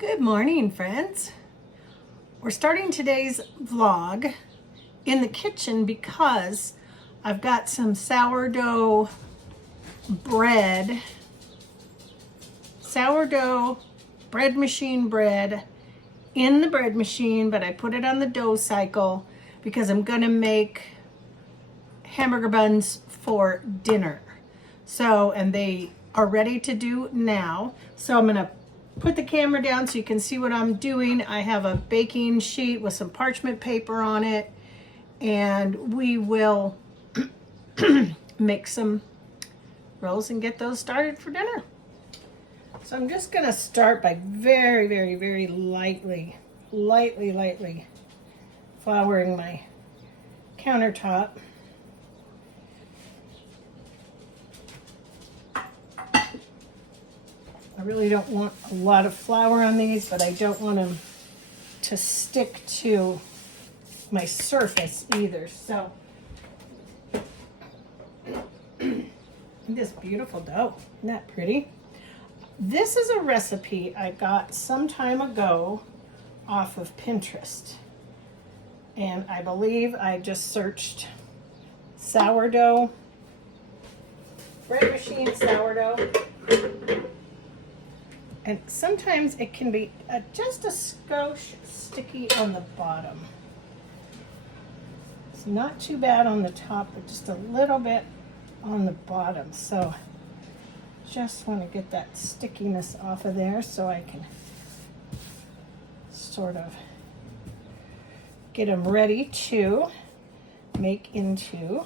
Good morning, friends. We're starting today's vlog in the kitchen because I've got some sourdough bread machine bread in the bread machine, but I put it on the dough cycle because I'm gonna make hamburger buns for dinner. So, and they are ready to do now. So I'm gonna put the camera down so you can see what I'm doing. I have a baking sheet with some parchment paper on it, and we will make some rolls and get those started for dinner. So I'm just gonna start by very lightly flouring my countertop. I really don't want a lot of flour on these, but I don't want them to stick to my surface either. So, this beautiful dough, isn't that pretty? This is a recipe I got some time ago off of Pinterest. And I believe I just searched sourdough, bread machine sourdough. And sometimes it can be just a skosh sticky on the bottom. It's not too bad on the top, but just a little bit on the bottom. So just want to get that stickiness off of there so I can sort of get them ready to make into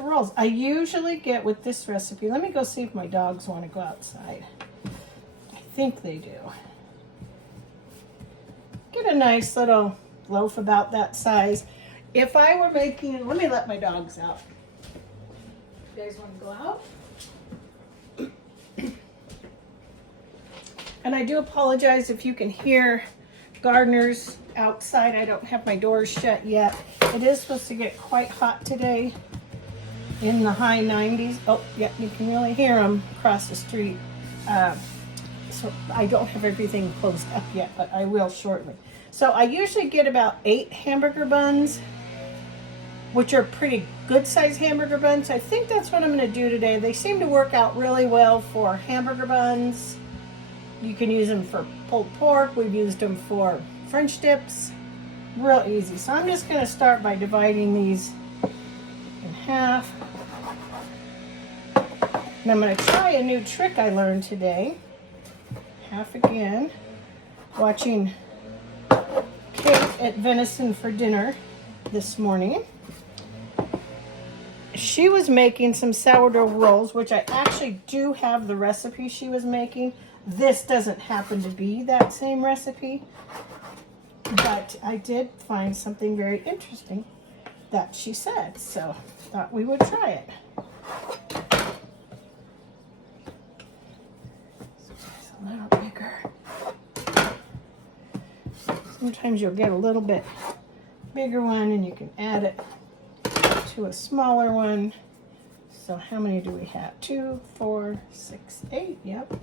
rolls. I usually get with this recipe, let me go see if my dogs want to go outside. I think they do. Get a nice little loaf about that size. If I were making, let me let my dogs out. You guys want to go out? And I do apologize if you can hear gardeners outside. I don't have my doors shut yet. It is supposed to get quite hot today, in the high 90s. Oh, yeah, you can really hear them across the street. So I don't have everything closed up yet, but I will shortly. So I usually get about 8 hamburger buns, which are pretty good sized hamburger buns. I think that's what I'm going to do today. They seem to work out really well for hamburger buns. You can use them for pulled pork. We've used them for French dips. Real easy. So I'm just going to start by dividing these in half. And I'm going to try a new trick I learned today. Half again. Watching Kate at Venison for dinner this morning. She was making some sourdough rolls, which I actually do have the recipe she was making. This doesn't happen to be that same recipe, but I did find something very interesting that she said, so thought we would try it. It's a little bigger. Sometimes you'll get a little bit bigger one and you can add it to a smaller one. So how many do we have? 2, 4, 6, 8. Yep.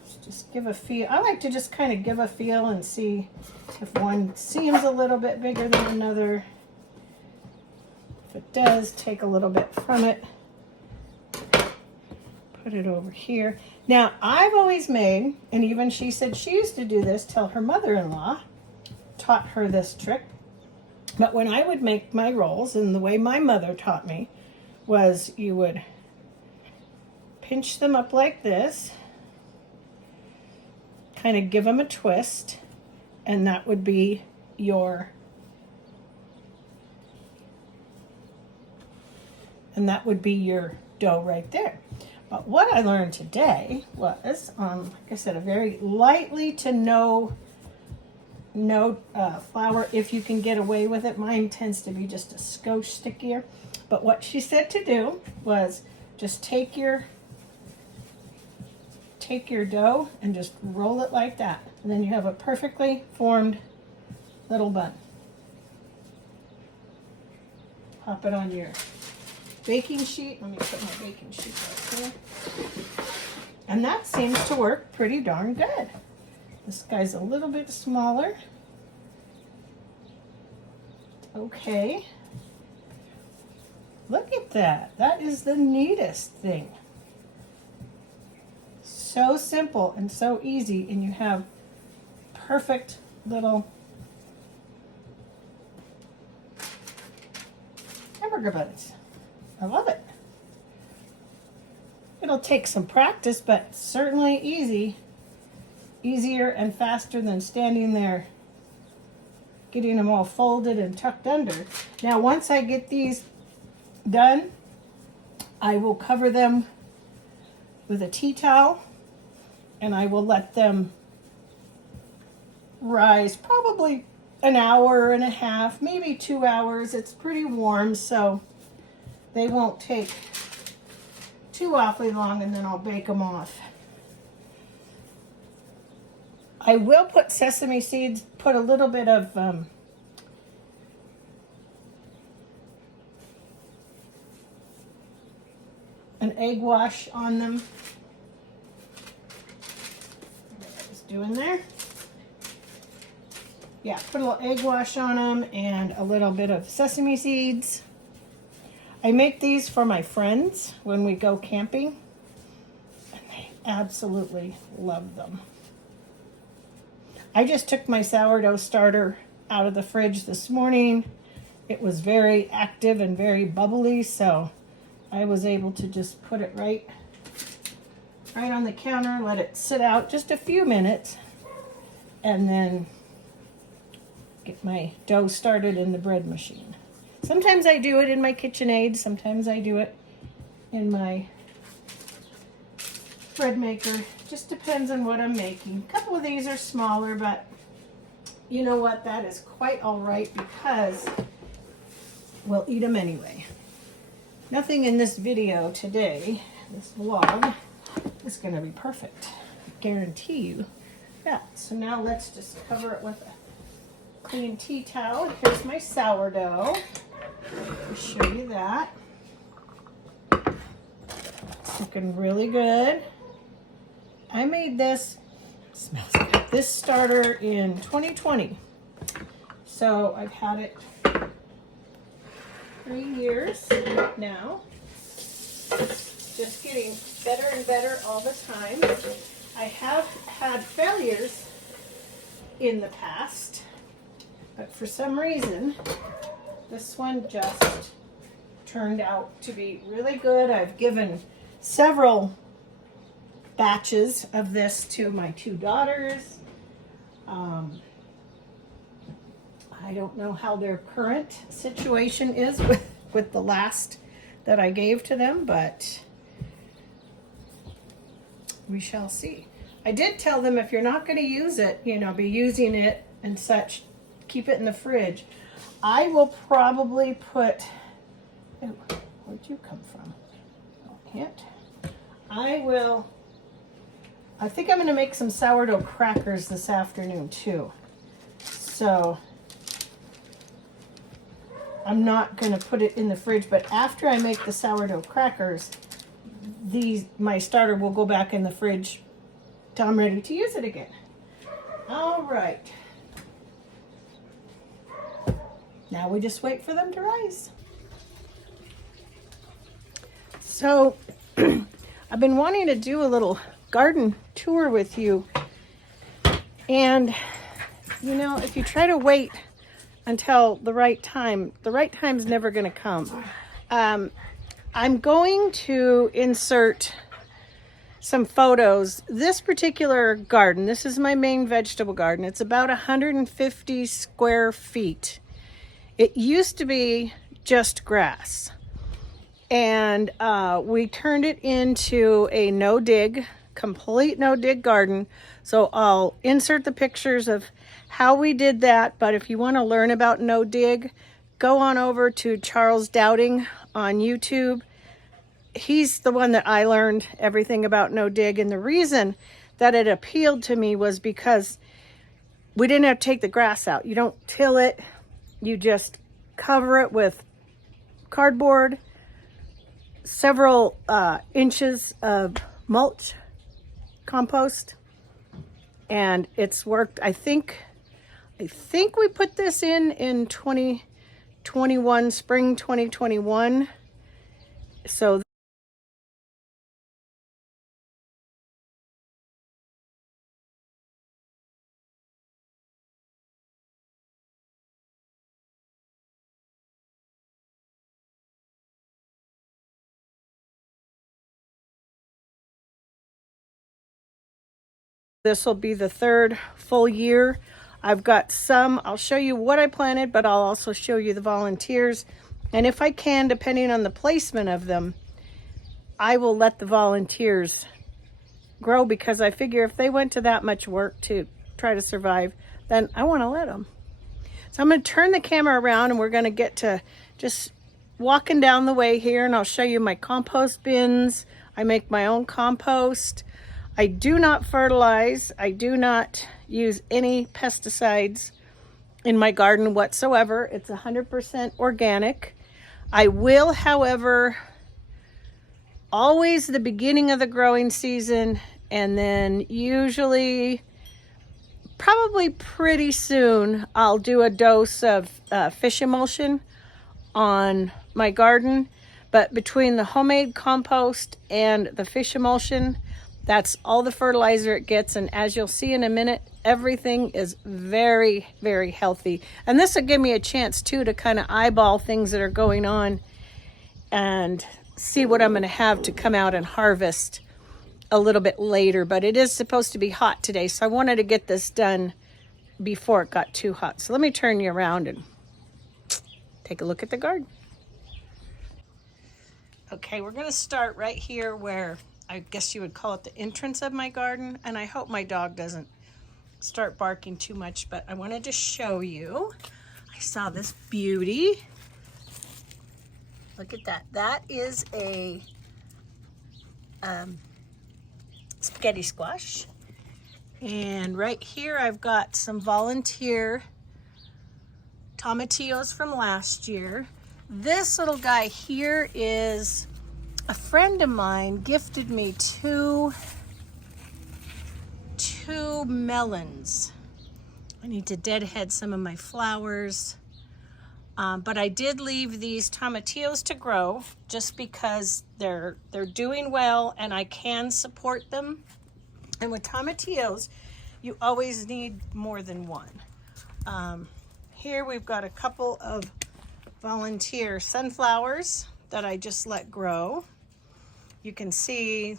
Let's just give a feel. I like to just kind of give a feel and see if one seems a little bit bigger than another. If it does, take a little bit from it. Put it over here. Now, I've always made, and even she said she used to do this till her mother-in-law taught her this trick. But when I would make my rolls, and the way my mother taught me, was you would pinch them up like this, kind of give them a twist, and that would be your dough right there. But what I learned today was, like I said, a very lightly to no flour if you can get away with it. Mine tends to be just a skosh stickier. But what she said to do was just take your dough and just roll it like that. And then you have a perfectly formed little bun. Pop it on your baking sheet. Let me put my baking sheet right here. And that seems to work pretty darn good. This guy's a little bit smaller. Okay. Look at that. That is the neatest thing. So simple and so easy, and you have perfect little hamburger buns. I love it. It'll take some practice, but certainly easier and faster than standing there getting them all folded and tucked under. Now, once I get these done, I will cover them with a tea towel, and I will let them rise probably an hour and a half, maybe 2 hours. It's pretty warm, so they won't take too awfully long, and then I'll bake them off. I will put sesame seeds, put a little bit of an egg wash on them. What I was doing there. Yeah, put a little egg wash on them and a little bit of sesame seeds. I make these for my friends when we go camping, and they absolutely love them. I just took my sourdough starter out of the fridge this morning. It was very active and very bubbly, so I was able to just put it right on the counter, let it sit out just a few minutes, and then get my dough started in the bread machine. Sometimes I do it in my KitchenAid, sometimes I do it in my bread maker. Just depends on what I'm making. A couple of these are smaller, but you know what? That is quite all right because we'll eat them anyway. Nothing in this video today, this vlog, is going to be perfect. I guarantee you that. So now let's just cover it with a clean tea towel. Here's my sourdough. I'll show you that. It's looking really good. I made this, smells good, this starter in 2020. So I've had it 3 years now. Just getting better and better all the time. I have had failures in the past, but for some reason, this one just turned out to be really good. I've given several batches of this to my 2 daughters. I don't know how their current situation is with the last that I gave to them, but we shall see. I did tell them if you're not going to use it, be using it and such, keep it in the fridge. I will probably put, oh, where'd you come from? Oh, hint. I think I'm going to make some sourdough crackers this afternoon too. So I'm not going to put it in the fridge, but after I make the sourdough crackers, my starter will go back in the fridge till I'm ready to use it again. All right. Now we just wait for them to rise. So I've been wanting to do a little garden tour with you, and if you try to wait until the right time's never going to come. I'm going to insert some photos. This particular garden, this is my main vegetable garden. It's about 150 square feet. It used to be just grass, and we turned it into a complete no-dig garden. So I'll insert the pictures of how we did that, but if you want to learn about no-dig, go on over to Charles Dowding on YouTube. He's the one that I learned everything about no-dig, and the reason that it appealed to me was because we didn't have to take the grass out. You don't till it, you just cover it with cardboard, several inches of mulch, compost, and it's worked. I think we put this in 2021, spring 2021. So this will be the third full year. I've got some, I'll show you what I planted, but I'll also show you the volunteers. And if I can, depending on the placement of them, I will let the volunteers grow, because I figure if they went to that much work to try to survive, then I want to let them. So I'm going to turn the camera around and we're going to get to just walking down the way here, and I'll show you my compost bins. I make my own compost. I do not fertilize. I do not use any pesticides in my garden whatsoever. It's 100% organic. I will, however, always the beginning of the growing season, and then usually probably pretty soon I'll do a dose of fish emulsion on my garden. But between the homemade compost and the fish emulsion, that's all the fertilizer it gets. And as you'll see in a minute, everything is very, very healthy. And this will give me a chance too to kind of eyeball things that are going on and see what I'm going to have to come out and harvest a little bit later. But it is supposed to be hot today, so I wanted to get this done before it got too hot. So let me turn you around and take a look at the garden. Okay, we're going to start right here where I guess you would call it the entrance of my garden. And I hope my dog doesn't start barking too much, but I wanted to show you. I saw this beauty. Look at that. That is a spaghetti squash. And right here I've got some volunteer tomatillos from last year. This little guy here is a friend of mine gifted me two melons. I need to deadhead some of my flowers. But I did leave these tomatillos to grow just because they're doing well and I can support them. And with tomatillos, you always need more than one. Here we've got a couple of volunteer sunflowers that I just let grow. You can see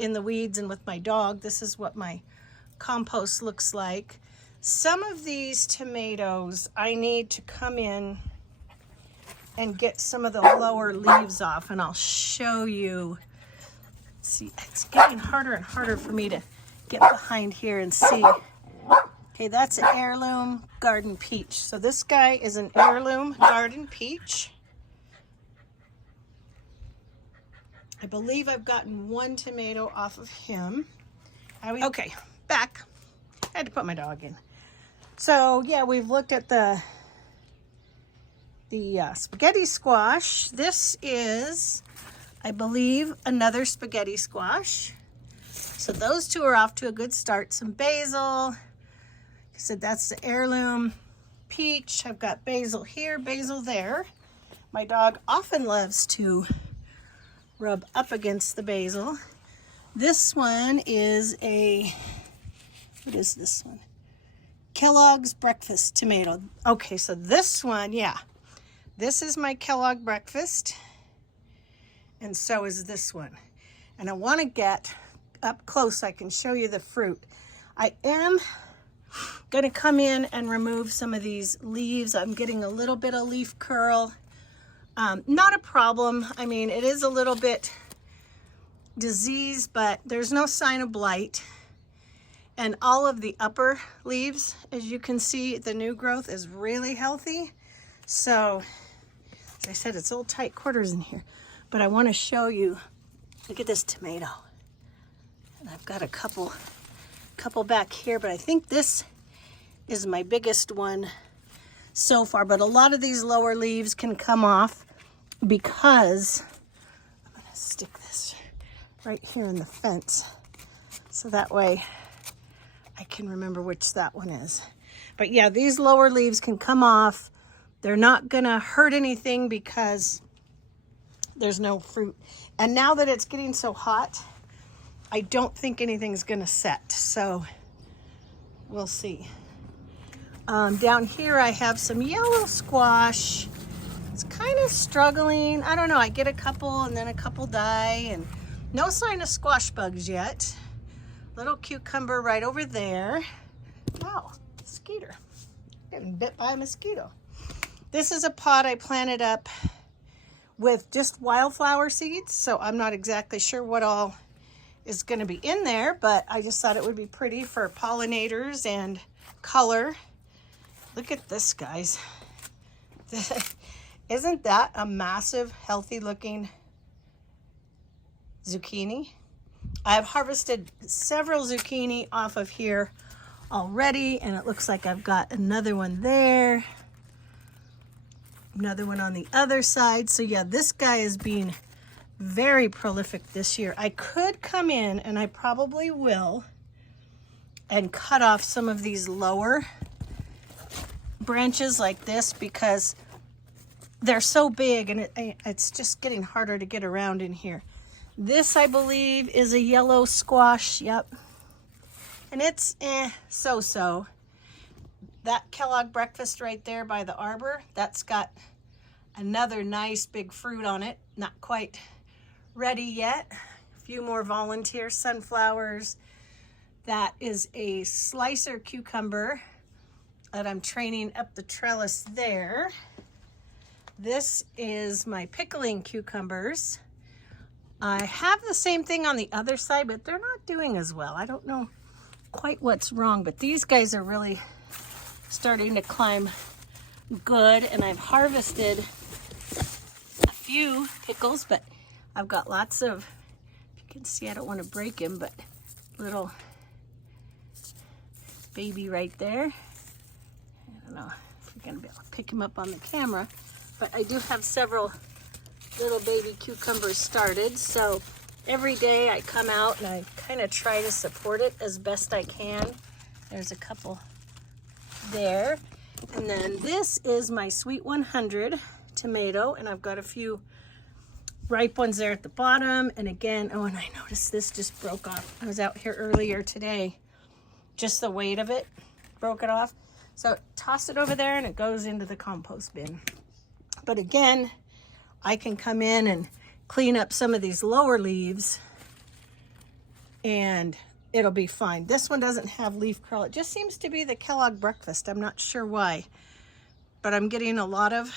in the weeds, and with my dog, this is what my compost looks like. Some of these tomatoes, I need to come in and get some of the lower leaves off, and I'll show you. See, it's getting harder and harder for me to get behind here and see. Okay, that's an heirloom garden peach. So this guy is an heirloom garden peach. I believe I've gotten one tomato off of him. Okay, back. I had to put my dog in. So yeah, we've looked at the spaghetti squash. This is, I believe, another spaghetti squash. So those two are off to a good start. Some basil. I said that's the heirloom peach. I've got basil here, basil there. My dog often loves to rub up against the basil. This one is what is this one? Kellogg's breakfast tomato. Okay, so this one, yeah. This is my Kellogg breakfast. And so is this one. And I want to get up close so I can show you the fruit. I am going to come in and remove some of these leaves. I'm getting a little bit of leaf curl. Not a problem. I mean, it is a little bit diseased, but there's no sign of blight. And all of the upper leaves, as you can see, the new growth is really healthy. So, as I said, it's a little tight quarters in here. But I want to show you, look at this tomato. And I've got a couple back here, but I think this is my biggest one so far. But a lot of these lower leaves can come off because I'm going to stick this right here in the fence So that way I can remember which that one is. But yeah, these lower leaves can come off. They're not gonna hurt anything because there's no fruit. And now that it's getting so hot, I don't think anything's gonna set. So we'll see. Down here I have some yellow squash. It's kind of struggling. I don't know, I get a couple and then a couple die, and no sign of squash bugs yet. Little cucumber right over there. Wow, mosquito. Getting bit by a mosquito. This is a pot I planted up with just wildflower seeds, so I'm not exactly sure what all is going to be in there, but I just thought it would be pretty for pollinators and color. Look at this, guys. Isn't that a massive, healthy looking zucchini? I've harvested several zucchini off of here already, and it looks like I've got another one there, another one on the other side. So yeah, this guy is being very prolific this year. I could come in, and I probably will, and cut off some of these lower branches like this because they're so big, and it's just getting harder to get around in here. This, I believe, is a yellow squash. Yep. And it's so-so. That Kellogg breakfast right there by the arbor, that's got another nice big fruit on it. Not quite ready yet. A few more volunteer sunflowers. That is a slicer cucumber that I'm training up the trellis there. This is my pickling cucumbers. I have the same thing on the other side, but they're not doing as well. I don't know quite what's wrong, but these guys are really starting to climb good, and I've harvested a few pickles, but I've got lots of, you can see I don't want to break him, but little baby right there. I don't know if you're going to be able to pick him up on the camera, but I do have several little baby cucumbers started. So every day I come out and I kind of try to support it as best I can. There's a couple there. And then this is my Sweet 100 tomato, and I've got a few ripe ones there at the bottom. And again, oh, and I noticed this just broke off. I was out here earlier today. Just the weight of it broke it off. So toss it over there and it goes into the compost bin. But again, I can come in and clean up some of these lower leaves and it'll be fine. This one doesn't have leaf curl. It just seems to be the Kellogg breakfast. I'm not sure why, but I'm getting a lot of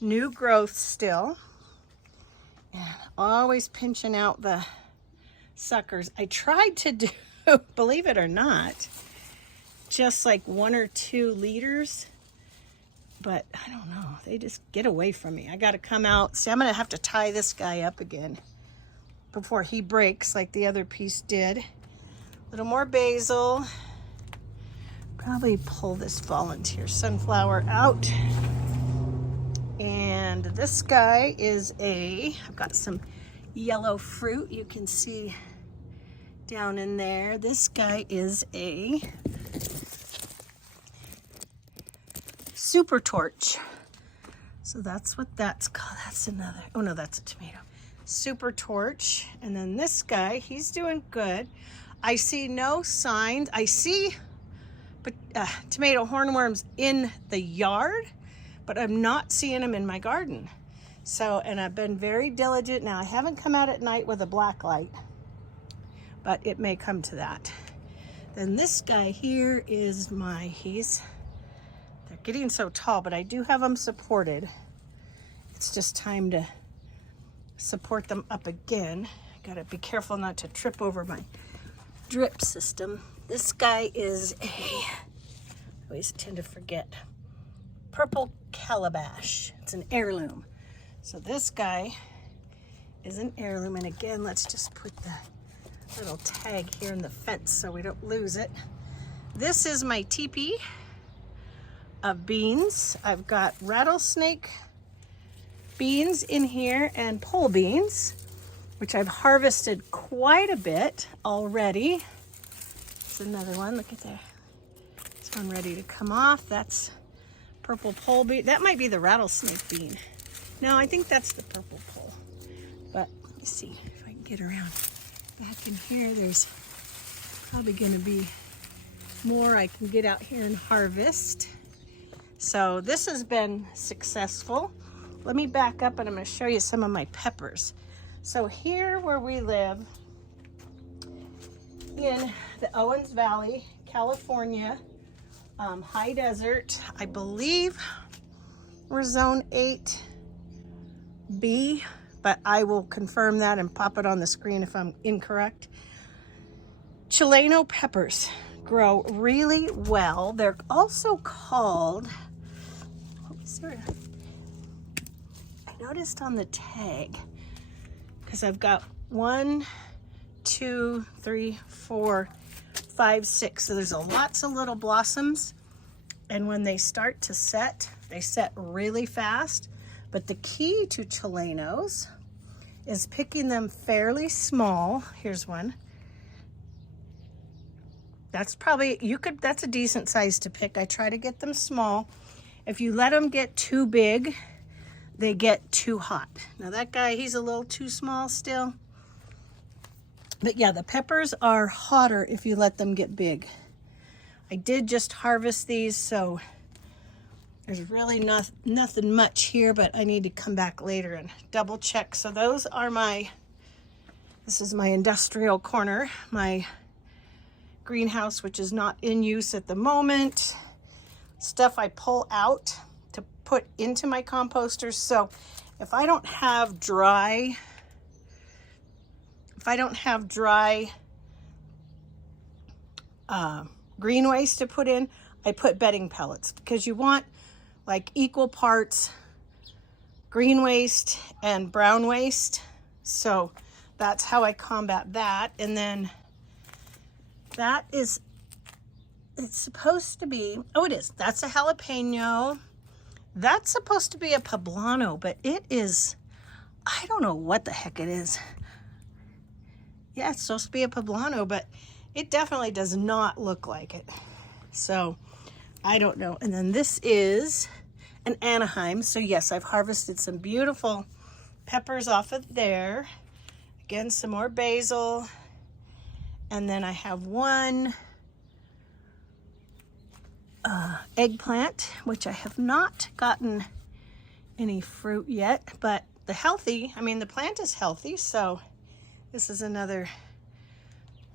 new growth still. And always pinching out the suckers. I tried to do, believe it or not, just like 1 or 2 liters. But I don't know, they just get away from me. I got to come out. See, I'm going to have to tie this guy up again before he breaks like the other piece did. A little more basil. Probably pull this volunteer sunflower out. And this guy is I've got some yellow fruit you can see down in there. This guy is a super torch. So that's what that's called. That's another, oh no, that's a tomato. Super torch. And then this guy, he's doing good. I see no signs. I see tomato hornworms in the yard, but I'm not seeing them in my garden. So, and I've been very diligent. Now I haven't come out at night with a black light, but it may come to that. Then this guy here is they're getting so tall, but I do have them supported. It's just time to support them up again. I gotta be careful not to trip over my drip system. This guy is I always tend to forget, purple calabash. It's an heirloom. So this guy is an heirloom. And again, let's just put the little tag here in the fence so we don't lose it. This is my teepee of beans. I've got rattlesnake beans in here and pole beans, which I've harvested quite a bit already. It's another one. Look at that. This one ready to come off. That's purple pole bean. That might be the rattlesnake bean. No, I think that's the purple pole. But let me see if I can get around back in here. There's probably going to be more I can get out here and harvest. So this has been successful. Let me back up and I'm going to show you some of my peppers. So here where we live in the Owens Valley, California, high desert, I believe we're zone 8B, but I will confirm that and pop it on the screen if I'm incorrect. Chileno peppers grow really well. They're also called, I noticed on the tag, because I've got 1, 2, 3, 4, 5, 6. So there's lots of little blossoms. And when they start to set, they set really fast. But the key to Chilenos is picking them fairly small. Here's one. That's probably, that's a decent size to pick. I try to get them small. If you let them get too big, they get too hot. Now that guy, he's a little too small still. But yeah, the peppers are hotter if you let them get big. I did just harvest these, so there's really nothing much here, but I need to come back later and double check. So those are this is my industrial corner, my greenhouse, which is not in use at the moment. Stuff I pull out to put into my composters. So if I don't have dry green waste to put in, I put bedding pellets, because you want like equal parts green waste and brown waste. So that's how I combat that. And then that is, it's supposed to be, oh, it is. That's a jalapeno. That's supposed to be a poblano, but it is, I don't know what the heck it is. Yeah, it's supposed to be a poblano, but it definitely does not look like it. So I don't know. And then this is an Anaheim. So yes, I've harvested some beautiful peppers off of there. Again, some more basil. And then I have one eggplant, which I have not gotten any fruit yet, but the plant is healthy. So this is another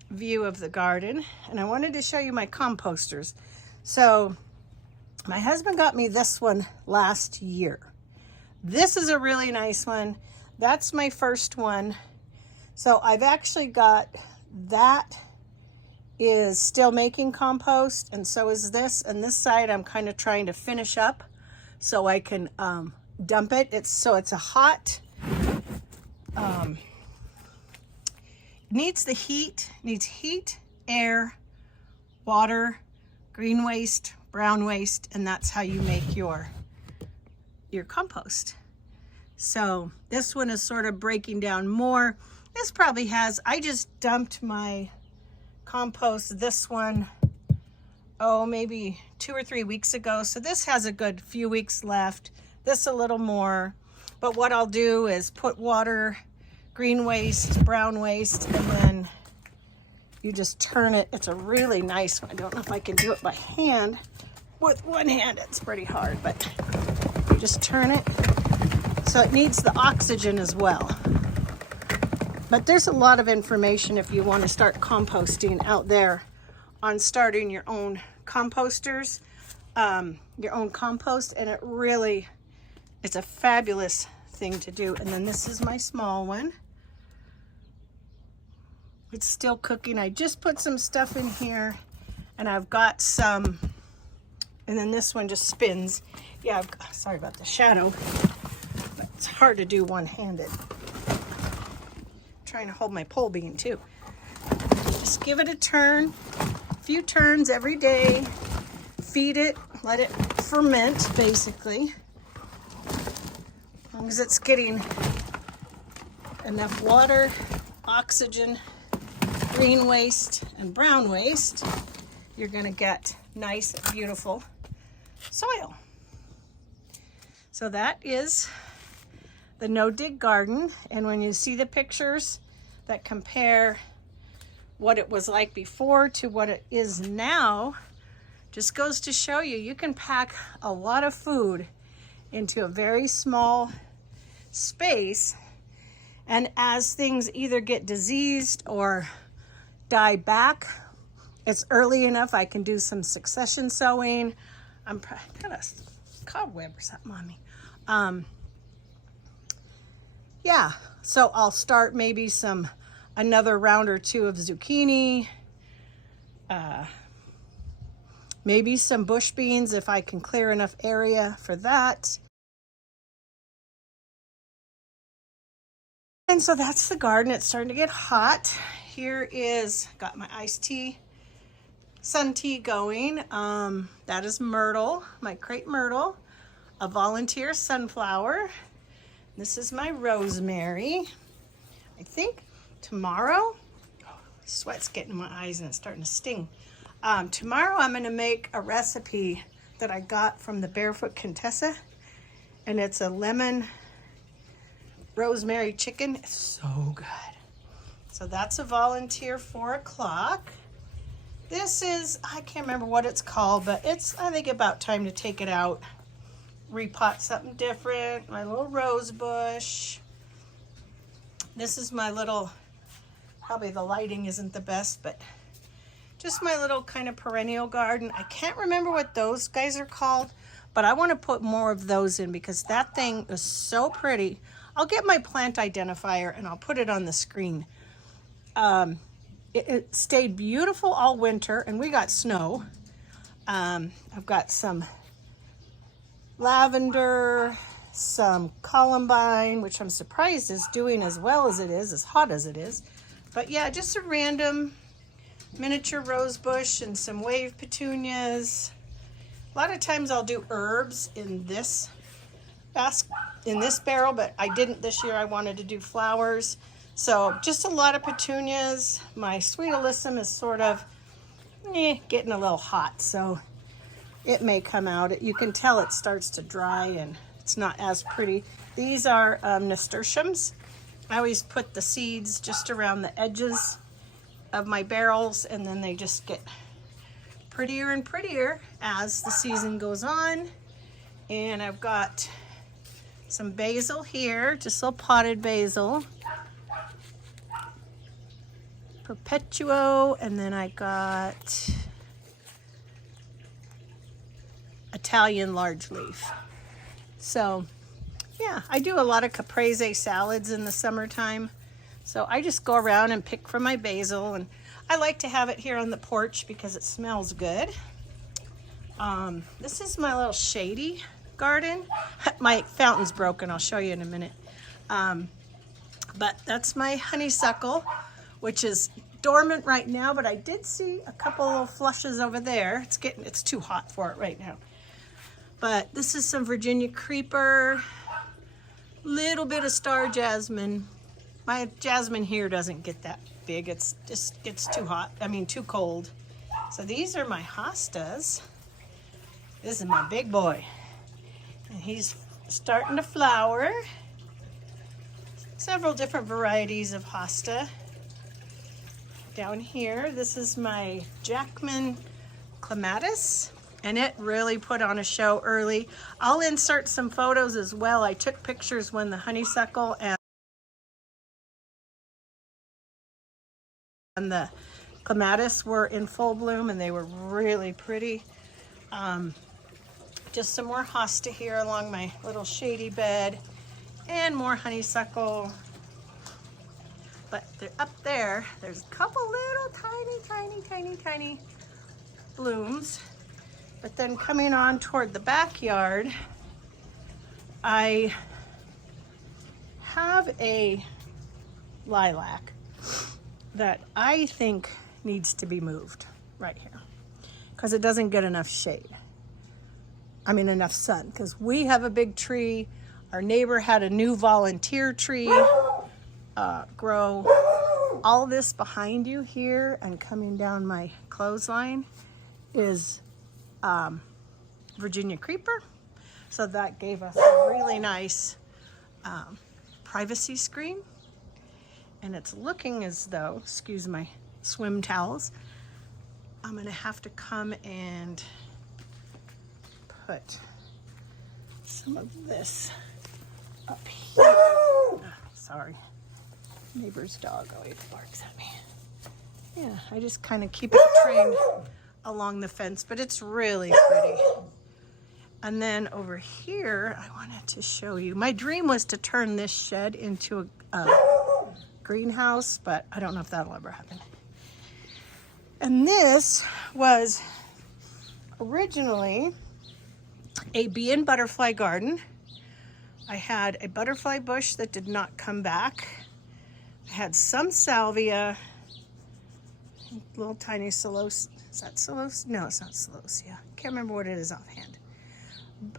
view of the garden. And I wanted to show you my composters. So my husband got me this one last year. This is a really nice one. That's my first one. So I've actually got that is still making compost, and so is this. And this side I'm kind of trying to finish up so I can dump it. It's a hot, needs heat, air, water, green waste, brown waste, and that's how you make your compost. So this one is sort of breaking down more. This probably has, I just dumped my compost, this one, maybe 2 or 3 weeks ago. So this has a good few weeks left. This a little more. But what I'll do is put water, green waste, brown waste, and then you just turn it. It's a really nice one. I don't know if I can do it by hand. With one hand, it's pretty hard, but you just turn it. So it needs the oxygen as well. But there's a lot of information if you want to start composting out there on starting your own composters, your own compost, and it's a fabulous thing to do. And then this is my small one. It's still cooking. I just put some stuff in here, and I've got some, and then this one just spins. Yeah, sorry about the shadow, but it's hard to do one-handed. Trying to hold my pole bean too. Just give it a turn, a few turns every day, feed it, let it ferment basically. As long as it's getting enough water, oxygen, green waste, and brown waste, you're gonna get nice, beautiful soil. So that is the no-dig garden. And when you see the pictures that compare what it was like before to what it is now, just goes to show you, you can pack a lot of food into a very small space. And as things either get diseased or die back, it's early enough, I can do some succession sowing. I'm got a cobweb or something on me. Yeah, so I'll start maybe another round or two of zucchini, maybe some bush beans if I can clear enough area for that. And so that's the garden. It's starting to get hot. Here is, got my iced tea, sun tea going. That is myrtle, my crepe myrtle, a volunteer sunflower. This is my rosemary. I think tomorrow, sweat's getting in my eyes and it's starting to sting. Tomorrow I'm gonna make a recipe that I got from the Barefoot Contessa, and it's a lemon rosemary chicken. It's so good. So that's a volunteer 4 o'clock. This is, I can't remember what it's called, but it's, I think, about time to take it out. Repot something different. My little rose bush. This is my little, probably the lighting isn't the best, but just my little kind of perennial garden. I can't remember what those guys are called, but I want to put more of those in because that thing is so pretty. I'll get my plant identifier and I'll put it on the screen. It stayed beautiful all winter, and we got snow. I've got some lavender, some columbine, which I'm surprised is doing as well as it is, as hot as it is. But yeah, just a random miniature rose bush and some wave petunias. A lot of times I'll do herbs in this basket, in this barrel, but I didn't this year. I wanted to do flowers. So just a lot of petunias. My sweet alyssum is sort of getting a little hot, so it may come out. You can tell it starts to dry and it's not as pretty. These are nasturtiums. I always put the seeds just around the edges of my barrels, and then they just get prettier and prettier as the season goes on. And I've got some basil here, just a little potted basil. Perpetuo, and then I got Italian large leaf. So yeah, I do a lot of caprese salads in the summertime. So I just go around and pick from my basil, and I like to have it here on the porch because it smells good. This is my little shady garden. My fountain's broken, I'll show you in a minute. But that's my honeysuckle, which is dormant right now, but I did see a couple of flushes over there. It's too hot for it right now. But this is some Virginia creeper, little bit of star jasmine. My jasmine here doesn't get that big. It's too hot. I mean, too cold. So these are my hostas. This is my big boy. And he's starting to flower. Several different varieties of hosta. Down here, this is my Jackman clematis, and it really put on a show early. I'll insert some photos as well. I took pictures when the honeysuckle and the clematis were in full bloom, and they were really pretty. Just some more hosta here along my little shady bed, and more honeysuckle. But they're up there, there's a couple little tiny blooms. But then coming on toward the backyard, I have a lilac that I think needs to be moved right here because it doesn't get enough shade. I mean, enough sun, because we have a big tree. Our neighbor had a new volunteer tree. grow. All this behind you here and coming down my clothesline is Virginia creeper. So that gave us a really nice privacy screen. And it's looking as though, excuse my swim towels, I'm gonna have to come and put some of this up here. Oh, sorry, neighbor's dog always barks at me. Yeah, I just kind of keep it trained along the fence, but it's really pretty. And then over here, I wanted to show you, my dream was to turn this shed into a greenhouse, but I don't know if that'll ever happen. And this was originally a bee and butterfly garden. I had a butterfly bush that did not come back. I had some salvia, little tiny celosia. Is that celosia? No, it's not celosia. Can't remember what it is offhand.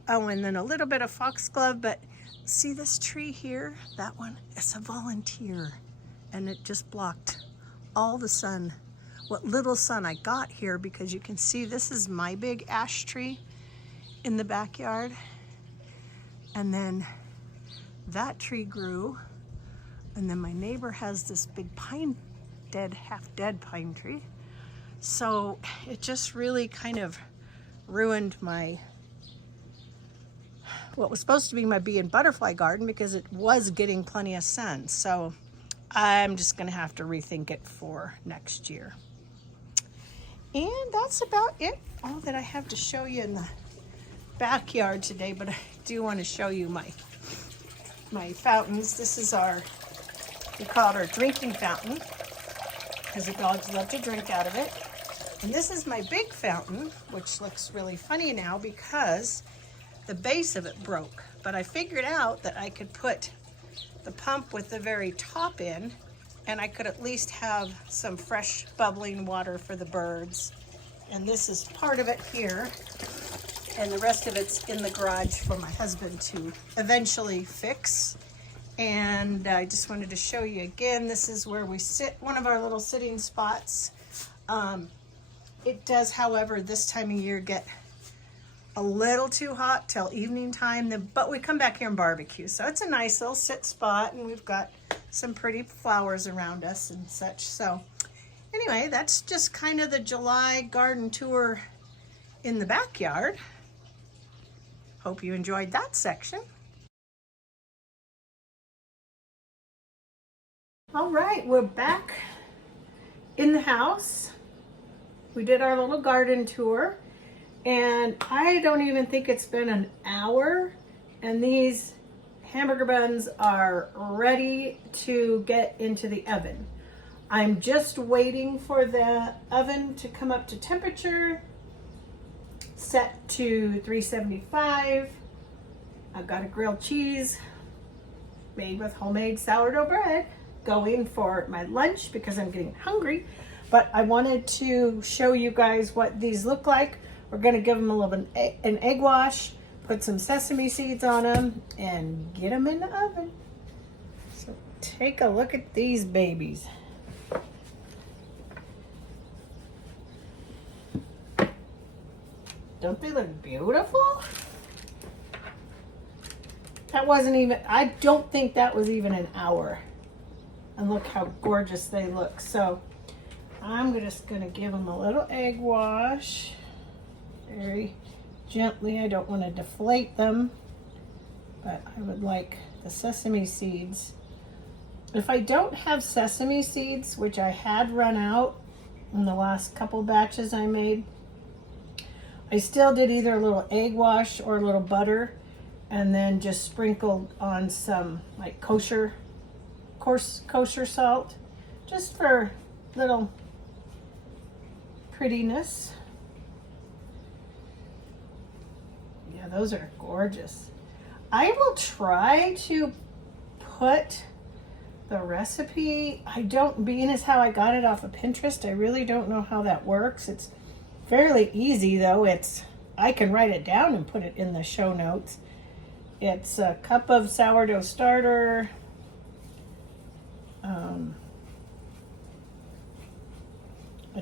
Oh, and then a little bit of foxglove, but see this tree here? That one, it's a volunteer, and it just blocked all the sun. What little sun I got here, because you can see this is my big ash tree in the backyard. And then that tree grew, and then my neighbor has this big pine, half dead pine tree. So it just really kind of ruined what was supposed to be my bee and butterfly garden, because it was getting plenty of sun. So I'm just gonna have to rethink it for next year. And that's about it, all that I have to show you in the backyard today, but I do want to show you my fountains. This is we call it our drinking fountain, because the dogs love to drink out of it. And this is my big fountain, which looks really funny now because the base of it broke. But I figured out that I could put the pump with the very top in, and I could at least have some fresh bubbling water for the birds. And this is part of it here, and the rest of it's in the garage for my husband to eventually fix. And I just wanted to show you again, this is where we sit, one of our little sitting spots. It does, however, this time of year get a little too hot till evening time, but we come back here and barbecue. So it's a nice little sit spot, and we've got some pretty flowers around us and such. So anyway, that's just kind of the July garden tour in the backyard. Hope you enjoyed that section. All right, we're back in the house. We did our little garden tour, and I don't even think it's been an hour, and these hamburger buns are ready to get into the oven. I'm just waiting for the oven to come up to temperature, set to 375. I've got a grilled cheese made with homemade sourdough bread going for my lunch because I'm getting hungry. But I wanted to show you guys what these look like. We're gonna give them a little bit an egg wash, put some sesame seeds on them, and get them in the oven. So take a look at these babies. Don't they look beautiful? That wasn't even, I don't think that was even an hour. And look how gorgeous they look. So I'm just gonna give them a little egg wash. Very gently. I don't want to deflate them, but I would like the sesame seeds. If I don't have sesame seeds, which I had run out in the last couple batches I made, I still did either a little egg wash or a little butter, and then just sprinkled on some like kosher salt, just for little prettiness. Yeah, those are gorgeous. I will try to put the recipe. Being as how I got it off of Pinterest, I really don't know how that works. It's fairly easy though. I can write it down and put it in the show notes. It's a cup of sourdough starter, a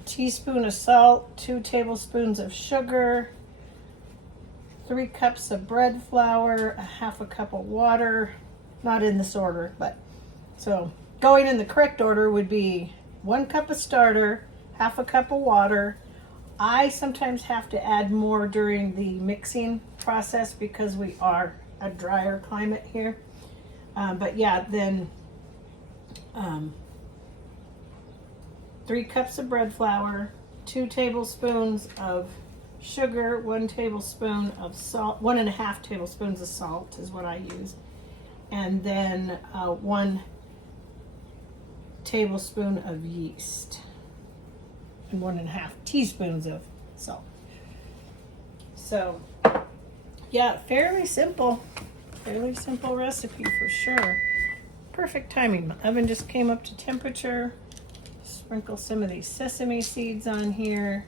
teaspoon of salt, 2 tablespoons of sugar, 3 cups of bread flour, a half a cup of water. Not in this order, but so going in the correct order would be 1 cup of starter, half a cup of water. I sometimes have to add more during the mixing process because we are a drier climate here. But yeah, then 3 cups of bread flour, 2 tablespoons of sugar, 1 tablespoon of salt, 1.5 tablespoons of salt is what I use, and then 1 tablespoon of yeast, and 1.5 teaspoons of salt. So yeah, fairly simple recipe for sure. Perfect timing. My oven just came up to temperature. Sprinkle some of these sesame seeds on here.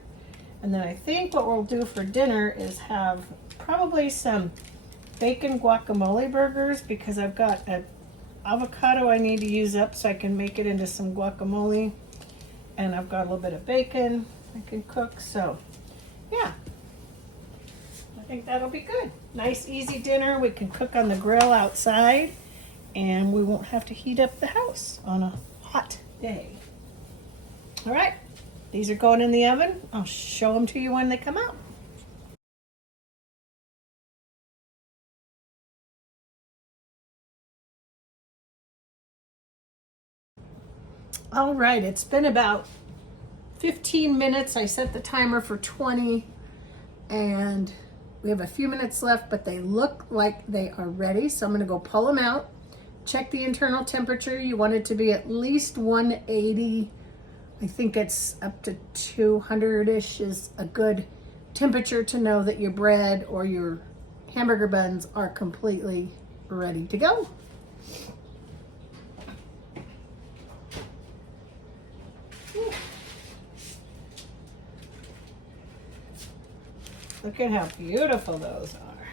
And then I think what we'll do for dinner is have probably some bacon guacamole burgers, because I've got an avocado I need to use up so I can make it into some guacamole. And I've got a little bit of bacon I can cook. So yeah, I think that'll be good. Nice easy dinner. We can cook on the grill outside and we won't have to heat up the house on a hot day. All right, these are going in the oven. I'll show them to you when they come out. All right, it's been about 15 minutes. I set the timer for 20 and we have a few minutes left, but they look like they are ready. So I'm gonna go pull them out. Check the internal temperature. You want it to be at least 180. I think it's up to 200-ish is a good temperature to know that your bread or your hamburger buns are completely ready to go. Look at how beautiful those are.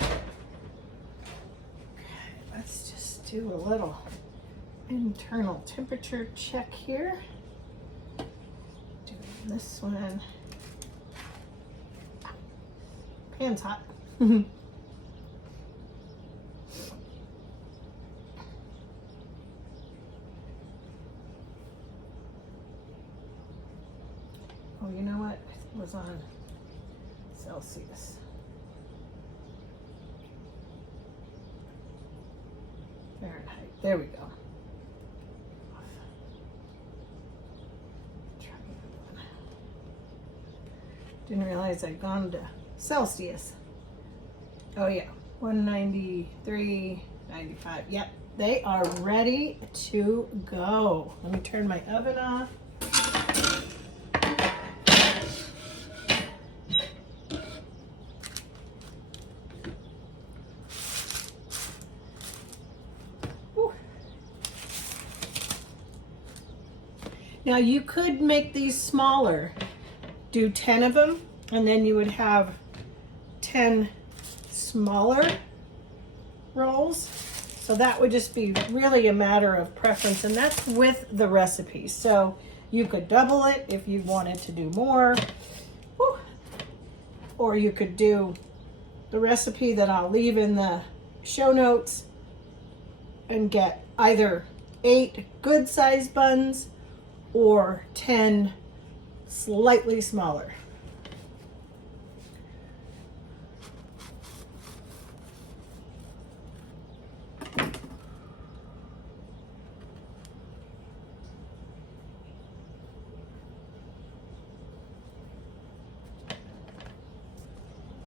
Okay, let's just do a little internal temperature check here. Doing this one. Pan's hot. Oh, you know what? It was on Celsius. Fahrenheit. There we go. Didn't realize I'd gone to Celsius. Oh yeah, 193.95. Yep, they are ready to go. Let me turn my oven off. Now you could make these smaller, do 10 of them, and then you would have 10 smaller rolls. So that would just be really a matter of preference, and that's with the recipe. So you could double it if you wanted to do more, or you could do the recipe that I'll leave in the show notes and get either 8 good sized buns or 10 slightly smaller.